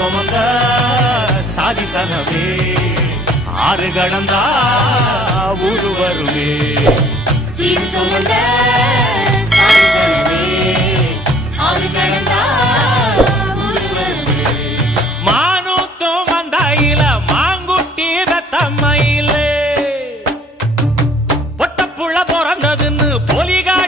சுமந்த சாதிசனமே ஆறு கடந்தா ஊரு வருமே சீர் சுமந்த சாதிசனமே ஆறு கடந்தா ஊரு வருமே மானூத்தும் மந்தாயில மாங்குட்டி வெத்தம்மையிலே பொட்டப்புள்ள பிறந்ததுன்னு போலிகா